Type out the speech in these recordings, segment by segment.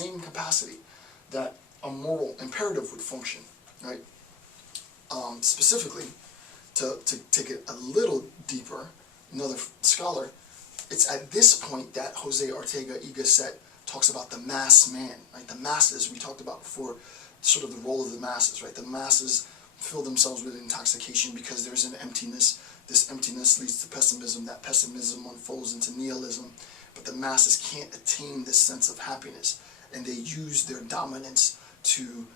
same capacity that a moral imperative would function, right? Specifically, to take it a little deeper, another scholar, it's at this point that Jose Ortega y Gasset talks about the mass man, right? The masses, we talked about before, sort of the role of the masses, right? The masses fill themselves with intoxication because there's an emptiness. This emptiness leads to pessimism. That pessimism unfolds into nihilism. But the masses can't attain this sense of happiness, and they use their dominance to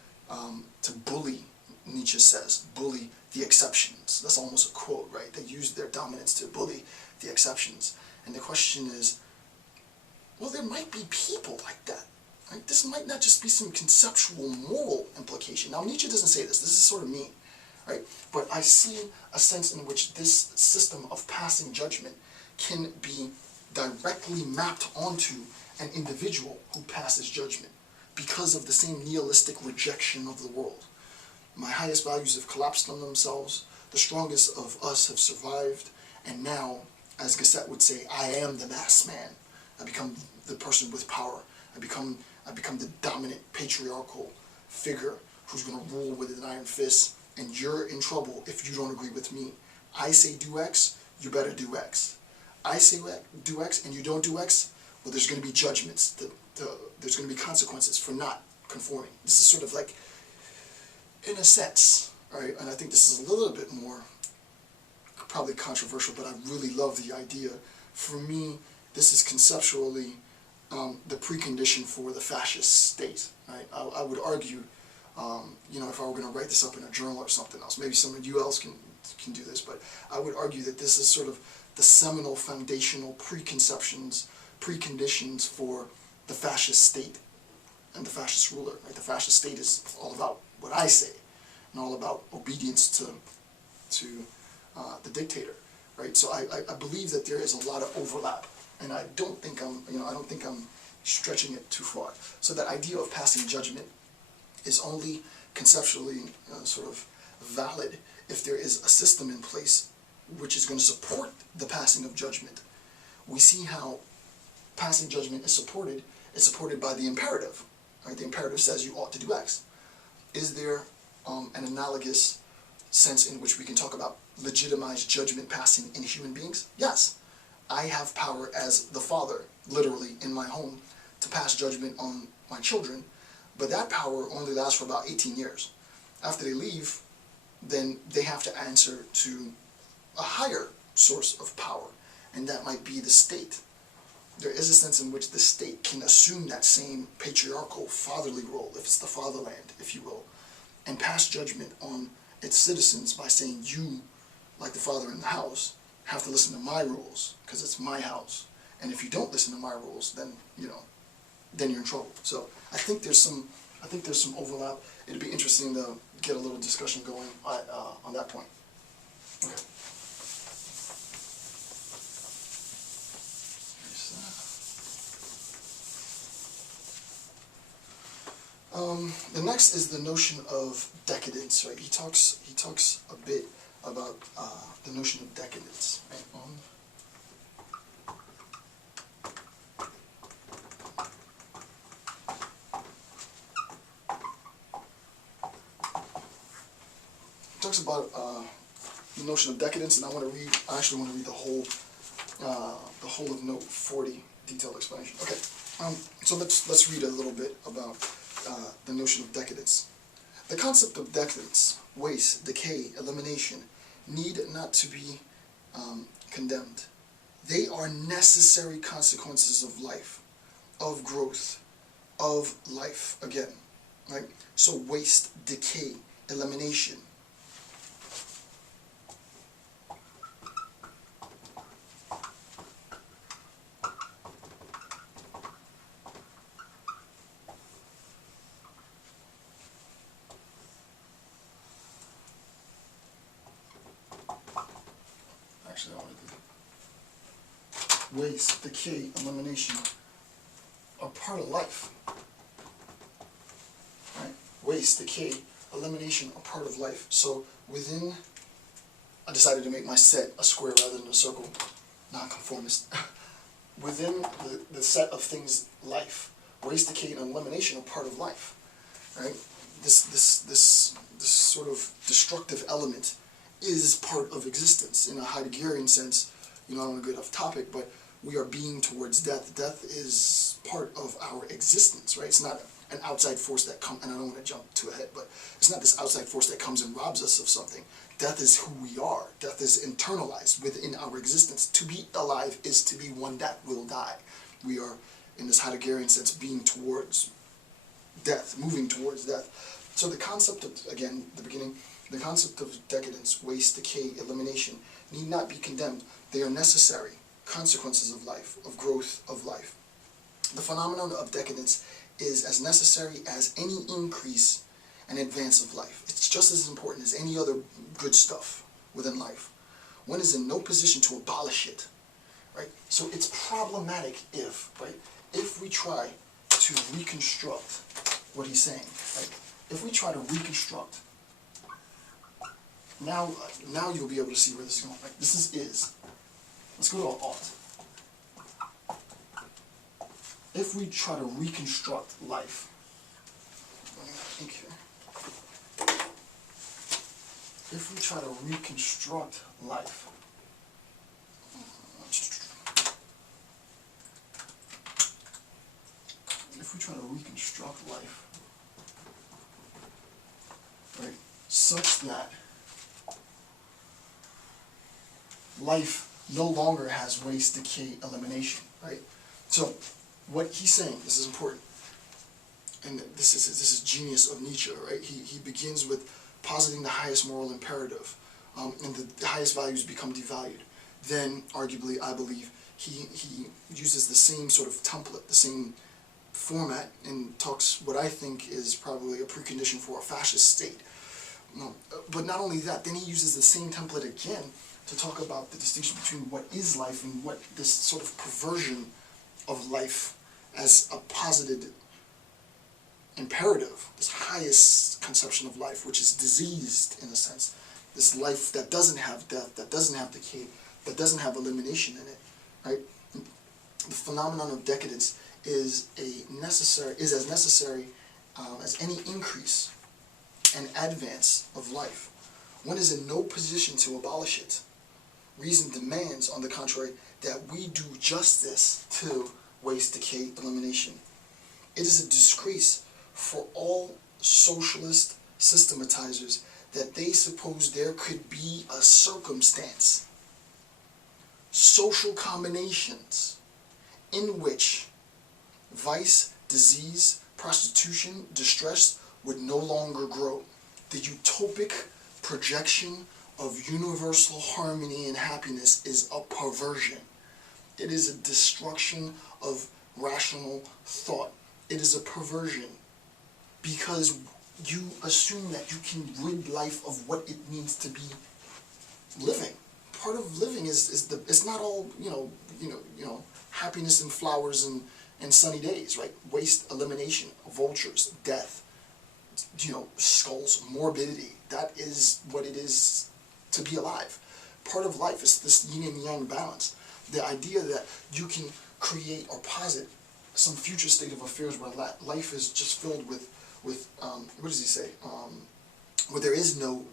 bully, Nietzsche says, bully the exceptions. That's almost a quote, right? They use their dominance to bully the exceptions. And the question is, well, there might be people like that. Right? This might not just be some conceptual moral implication. Now, Nietzsche doesn't say this. This is sort of me, right? But I see a sense in which this system of passing judgment can be directly mapped onto an individual who passes judgment because of the same nihilistic rejection of the world. My highest values have collapsed on themselves. The strongest of us have survived. And now, as Gasset would say, I am the mass man. I become the person with power. I become the dominant patriarchal figure who's going to rule with an iron fist, and you're in trouble if you don't agree with me. I say do X, you better do X. I say do X and you don't do X, well, there's going to be judgments. There's going to be consequences for not conforming. This is sort of like, in a sense, right? And I think this is a little bit more probably controversial, but I really love the idea. For me, this is conceptually the precondition for the fascist state. Right? I would argue, if I were going to write this up in a journal or something else, maybe some of you else can do this, but I would argue that this is sort of the seminal foundational preconditions for the fascist state and the fascist ruler. Right? The fascist state is all about what I say, and all about obedience to the dictator. Right? So I believe that there is a lot of overlap. And I don't think I'm stretching it too far. So that idea of passing judgment is only conceptually sort of valid if there is a system in place which is going to support the passing of judgment. We see how passing judgment is supported. It's supported by the imperative. Right? The imperative says you ought to do X. Is there an analogous sense in which we can talk about legitimized judgment passing in human beings? Yes. I have power as the father, literally, in my home, to pass judgment on my children, but that power only lasts for about 18 years. After they leave, then they have to answer to a higher source of power, and that might be the state. There is a sense in which the state can assume that same patriarchal, fatherly role, if it's the fatherland, if you will, and pass judgment on its citizens by saying, you, like the father in the house, have to listen to my rules because it's my house, and if you don't listen to my rules, then then you're in trouble. So I think there's some overlap. It'd be interesting to get a little discussion going on that point. Okay. The next is the notion of decadence. Right? He talks a bit about the notion of decadence. Right? He talks about the notion of decadence, and I actually want to read the whole of note 40, detailed explanation. Okay, so let's read a little bit about the notion of decadence. The concept of decadence, waste, decay, elimination, need not to be condemned. They are necessary consequences of life, of growth, of life, again. Right? So waste, decay, elimination. Waste, decay, elimination are part of life. Right? Waste, decay, elimination are part of life. So within, I decided to make my set a square rather than a circle, nonconformist. Within the set of things, life, waste, decay, and elimination are part of life, right? This sort of destructive element is part of existence in a Heideggerian sense. I don't want to get off topic, but we are being towards death. Death is part of our existence, right? It's not an outside force that comes, and I don't want to jump too ahead, but it's not this outside force that comes and robs us of something. Death is who we are. Death is internalized within our existence. To be alive is to be one that will die. We are, in this Heideggerian sense, being towards death, moving towards death. So the concept of, again, the beginning, the concept of decadence, waste, decay, elimination, need not be condemned. They are necessary consequences of life, of growth of life. The phenomenon of decadence is as necessary as any increase and advance of life. It's just as important as any other good stuff within life. One is in no position to abolish it, right? So it's problematic if we try to reconstruct what he's saying, right? If we try to reconstruct, now you'll be able to see where this is going. Right? This is. Let's go to ought. If we try to reconstruct life, if we try to reconstruct life, right, such that life no longer has waste, decay, elimination, right? So, what he's saying, this is important, and this is genius of Nietzsche, right? He begins with positing the highest moral imperative, and the highest values become devalued. Then, arguably, I believe, he uses the same sort of template, the same format, and talks what I think is probably a precondition for a fascist state. But not only that, then he uses the same template again to talk about the distinction between what is life and what this sort of perversion of life as a posited imperative, this highest conception of life, which is diseased in a sense, this life that doesn't have death, that doesn't have decay, that doesn't have elimination in it, right? The phenomenon of decadence is as necessary as any increase and advance of life. One is in no position to abolish it. Reason demands, on the contrary, that we do justice to waste, decay, elimination. It is a disgrace for all socialist systematizers that they suppose there could be a circumstance, social combinations, in which vice, disease, prostitution, distress would no longer grow. The utopic projection of universal harmony and happiness is a perversion. It is a destruction of rational thought. It is a perversion because you assume that you can rid life of what it means to be living. Part of living is it's not all happiness and flowers and sunny days, right? Waste, elimination, vultures, death, skulls, morbidity. That is what it is to be alive. Part of life is this yin and yang balance. The idea that you can create or posit some future state of affairs where life is just filled with what does he say? Where there is no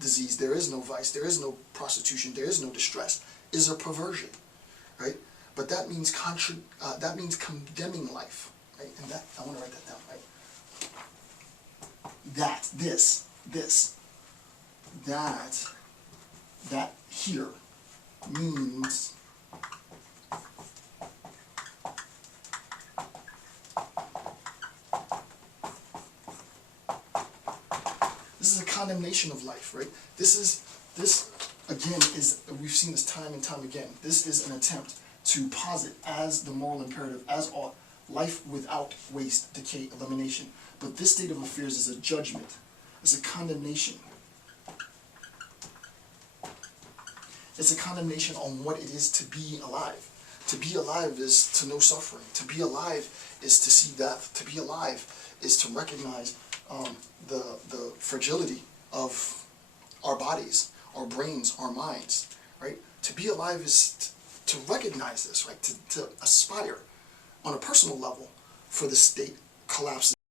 disease, there is no vice, there is no prostitution, there is no distress, is a perversion, right? But that means condemning life, right? And that, I want to write that down, right? That here means this is a condemnation of life, right? This again is, we've seen this time and time again. This is an attempt to posit as the moral imperative, as ought, life without waste, decay, elimination. But this state of affairs is a judgment, it's a condemnation. It's a condemnation on what it is to be alive. To be alive is to know suffering. To be alive is to see death. To be alive is to recognize the fragility of our bodies, our brains, our minds, right? To be alive is to recognize this, right? To aspire on a personal level for the state collapses.